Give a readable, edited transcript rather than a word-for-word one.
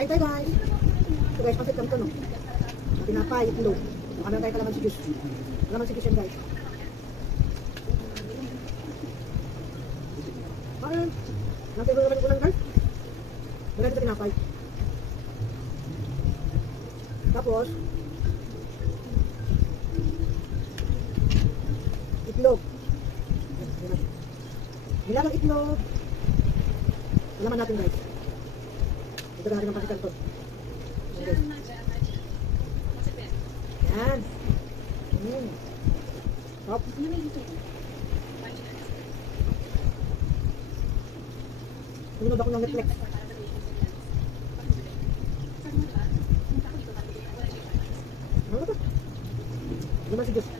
Kain tayo guys. So guys, pasit kami ito no. Tinapay, itlog. Ano tayo kalamansi juice. Kalamansi juice yan guys. Bakit? Nasa naman yung ulan guys. Maganda sa tinapay. Tapos, itlog. Nilagang itlog. Alaman natin guys. Ito na natin ang pasikan to. Yan. Top. Sunod ako ng Netflix. Ano ba ito? Ano ba si Diyos?